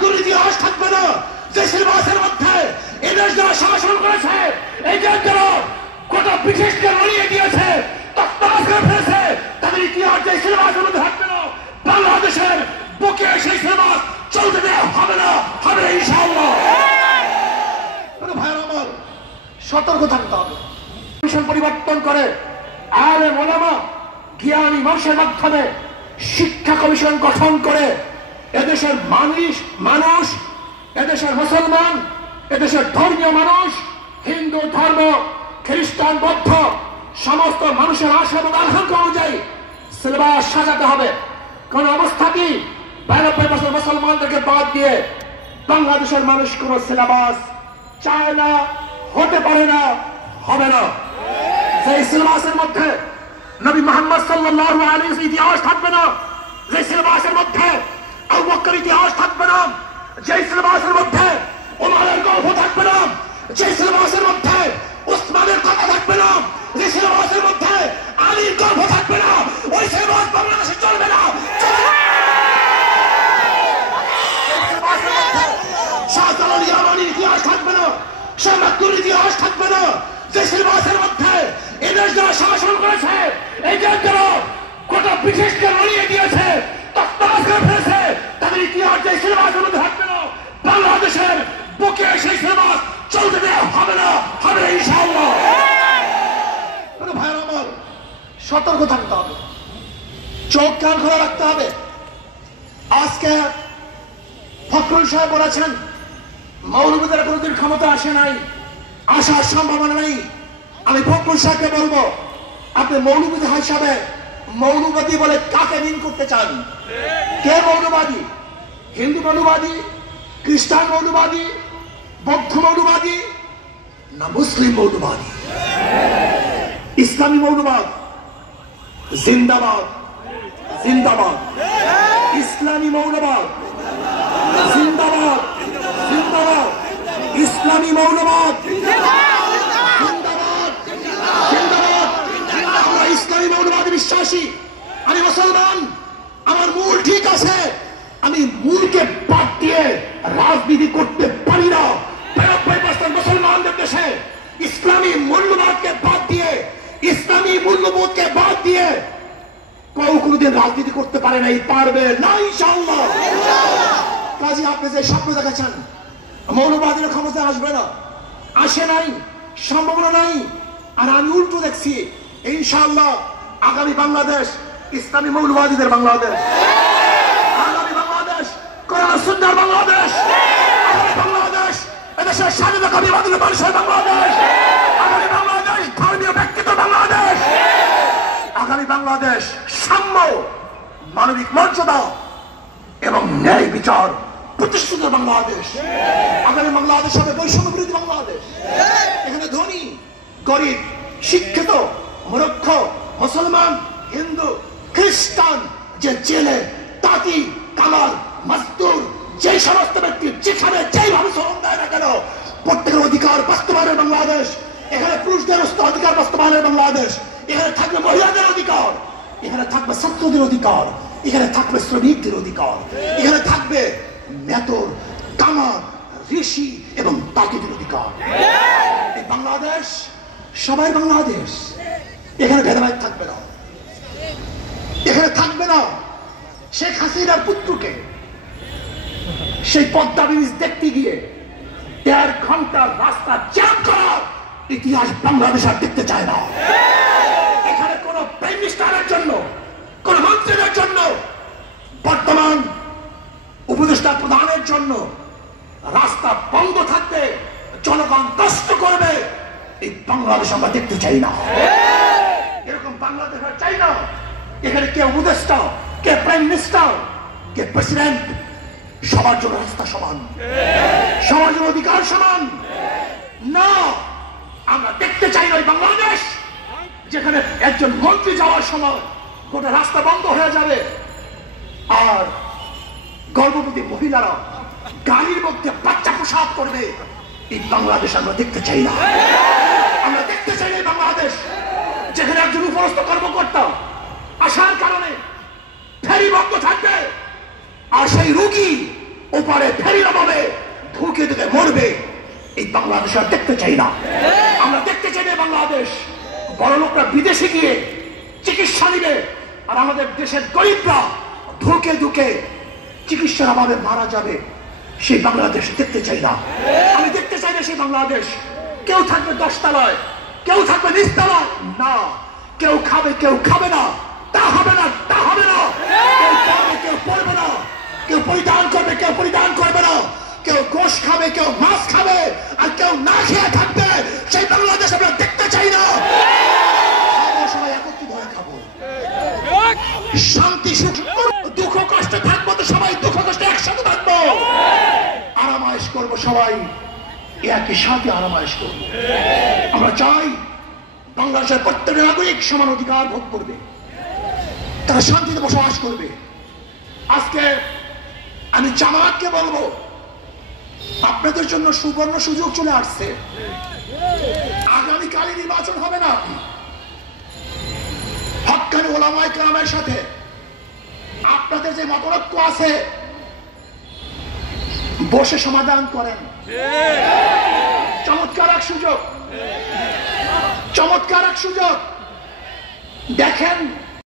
মৃত্যুর ইতিহাস থাকবে না। যে সিলেবাসের মধ্যে এদেশ যারা শাসন করেছে, এই যারা গোটা ব্রিটিশকে লড়িয়ে দিয়েছে, তৎপর করে ফেলেছে, তাদের ইতিহাস যে সিলেবাসের মধ্যে থাকবে না। বাংলাদেশের বুকে সেই সিলেবাস চলতে দেওয়া হবে না, হবে ইনশাআল্লাহ। ভাইয়ের আমার, সতর্ক থাকতে হবে। মিশন পরিবর্তন করে আলেম ওলামা জ্ঞানী মানুষের মাধ্যমে শিক্ষা কমিশন গঠন করে এদেশের মানুষ, এদেশের মুসলমান, এদেশের ধর্মীয় মানুষ, হিন্দু ধর্ম, খ্রিস্টান, বৌদ্ধ সমস্ত মানুষের আশা এবং আকাঙ্ক্ষা অনুযায়ী সিলেবাস সাজাতে হবে। কোন অবস্থাতেই 92% মুসলমানদেরকে বাদ দিয়ে বাংলাদেশের মানুষ কোন সিলেবাস চায় না, হতে পারে না, হবে না। সেই সিলেবাসের মধ্যে নবী মুহাম্মদ সাল্লাল্লাহু আলাইহি ওয়াসাল্লাম ইতিহাস থাকবে না, যে সিলেবাসের মধ্যে আবু বকর ইতিহাস থাকবে না, যে সিলেবাসের মধ্যে ওমরের গল্প থাকবে না, যে সিলেবাসের মধ্যে উসমানের কথা থাকবে না, যে সিলেবাসের মধ্যে আলীর গল্প থাকবে না, ওই সিলেবাস বাংলাদেশে চলবে না। শাহজালাল ইয়ামানির ইতিহাস থাকবে না, শাহ মাকতুর ইতিহাস থাকবে না। যে সিলেবাসের মধ্যে এদেশ যারা শাসন করেছে, এই যারা গোটা ব্রিটিশকে লড়িয়ে দিয়েছে, তৎপর করে ফেলেছে, তাদের ইতিহাস যে সিলেবাসের মধ্যে থাকবে না। বাংলাদেশের বুকে সেই সিলেবাস চলতে দেওয়া হবে না, হবে ইনশাআল্লাহ। ভাইয়ের আমার, সতর্ক থাকতে হবে, চোখ কান খোলা রাখতে হবে। আজকে ফখরুল সাহেব বলেছেন মৌলবীদের কোনদিন ক্ষমতা আসে নাই, আসার সম্ভাবনা নেই। আমি ফখরুল সাহেবকে বলবো, আপনি মৌলবী হিসাবে মৌলবাদী বলে কাকে মিন করতে চান? কে মৌলবাদী? হিন্দু মৌলবাদী, খ্রিস্টান মৌলবাদী, বৌদ্ধ মৌলবাদী, না মুসলিম মৌলবাদী? ইসলামী মৌলবাদ জিন্দাবাদ, জিন্দাবাদ। ইসলামী মৌলবাদ জিন্দাবাদ, জিন্দাবাদ। ইসলামী মৌলবাদ জিন্দাবাদ, জিন্দাবাদ। আমরা ইসলামী মৌলবাদে বিশ্বাসী। আমি মুসলমান, আমার মূল ঠিক আছে, আমি মূলকে বাদ দিয়ে রাজনীতি করতে পারি না। 92% মুসলমানদের দেশে ইসলামী মূল্যবোধকে বাদ দিয়ে, ইসলামী মূল্যবোধকে বাদ দিয়ে কেউ কোনদিন রাজনীতি করতে পারে নাই, পারবে না ইনশাআল্লাহ। কাজে আপনি যে স্বপ্ন দেখাচ্ছেন মৌলবাদের ক্ষমতা আসবে না, আসে নাই, সম্ভাবনা নাই। আর আমি উল্টো দেখছি, ইনশাআল্লাহ আগামী বাংলাদেশ ইসলামী মৌলবাদীদের বাংলাদেশ, আগামী বাংলাদেশ কোরআন সুন্নাহর বাংলাদেশ, আগামী বাংলাদেশ এদেশের স্বাধীনতাকামী মানুষের বাংলাদেশ, আগামী বাংলাদেশ ধর্মীয় ব্যক্তিত্ব বাংলাদেশ, আগামী বাংলাদেশ সাম্য, মানবিক মর্যাদা এবং ন্যায় বিচার প্রতিষ্ঠিত বাংলাদেশ। আগামী বাংলাদেশ হবে বৈষম্য বিরোধী বাংলাদেশ। এখানে ধনী, গরিব, শিক্ষিত, মূর্খ, মুসলমান, হিন্দু, খ্রিস্টান, যে জেলে, তাঁতি, কামার, মজদুর, যে সমস্ত ব্যক্তি যেখানে যেভাবে শ্রম দেয় না কেন, প্রত্যেকের অধিকার বাস্তবায়নের বাংলাদেশ। এখানে পুরুষদের অধিকার বাস্তবায়নের বাংলাদেশ। এখানে থাকবে মহিলাদের অধিকার, এখানে থাকবে ছাত্রদের অধিকার, এখানে থাকবে শ্রমিকদের অধিকার, এখানে থাকবে মেতর, কামার, ঋষি এবং তাকিদের অধিকার। এই বাংলাদেশ সবাই বাংলাদেশ। এখানে ভেদাভেদ থাকবে না, এখানে থাকবে না শেখ হাসিনার পুত্রকে সেই পদ্মা ব্রিজ দেখতে গিয়ে 1.5 ঘন্টার রাস্তা জ্যাম করার ইতিহাস বাংলাদেশ আর দেখতে চায় না। এখানে কোন প্রাইম মিনিস্টারের জন্য, কোন মন্ত্রীদের জন্য, বর্তমান উপদেষ্টা প্রধানের জন্য রাস্তা বন্ধ থাকবে, জনগণ কষ্ট করবে, এই বাংলাদেশ আমরা দেখতে চাই না। এরকম বাংলাদেশ চাই না। এখানে কে উপদেষ্টা, কে প্রাইম মিনিস্টার, কে প্রেসিডেন্ট, সবার জন্য রাস্তা সমান, সবার জন্য অধিকার সমান না। আমরা দেখতে চাই না বাংলাদেশ যেখানে একজন মন্ত্রী যাওয়ার সময় গোটা রাস্তা বন্ধ হয়ে যাবে আর গর্ভবতী মহিলারা গাড়ির মধ্যে বাচ্চা প্রসাদ করবে। এই বাংলাদেশ আমরা দেখতে চাই না। আমরা দেখতে চাই না বাংলাদেশ যেখানে একজন উপরস্থ কর্মকর্তা আসার কারণে ফেরি বন্ধ থাকবে আর সেই রোগী ওপারে ফেরি নামাবে, ঢুকে ঢুকে মরবে। এই বাংলাদেশ আর দেখতে চাই না। আমরা দেখতে চাই না বাংলাদেশ বড় লোকরা বিদেশে গিয়ে চিকিৎসা নিবে, আর আমাদের দেশের গরিবরা ঢুকে ঢুকে চিকিৎসার অভাবে মারা যাবে। সেই বাংলাদেশ দেখতে চাই না। আমি দেখতে চাই না সেই বাংলাদেশ। কেউ থাকবে 10 তলায়, কেউ থাকবে 20 তলায়, না। কেউ খাবে, কেউ খাবে না, তা হবে না, তা হবে না। কেউ পড়বে, কেউ পড়বে না। কেউ পরিধান করবে, কেউ পরিধান করবে না। কেউ গোশ খাবে, কেউ মাছ খাবে, আর কেউ না খেয়ে থাকবে। সেই বাংলাদেশ আমরা দেখতে চাই না। সবাই একত্রিত হয়ে খাবো, শান্তি সুখ দুঃখ কষ্টে থাকবো, তো সবাই দুঃখ কষ্টে একসাথে থাকবো, আরামায়েশ করবো, সবাই একই সাথে আরামায়েশ করবো। আমরা চাই বাংলাদেশের প্রত্যেকটা নাগরিক সমান অধিকার ভোগ করবে, তারা শান্তিতে বসবাস করবে। আজকে আমি জামায়াতকে বলবো, আপনাদের জন্য সুবর্ণ সুযোগ চলে আসছে। আগামীকালই নির্বাচন হবে না, হক্কানি ওলামায়ে কেরামের সাথে আপনাদের যে মতৈক্য আছে বসে সমাধান করেন। চমৎকার এক সুযোগ, চমৎকার এক সুযোগ। দেখেন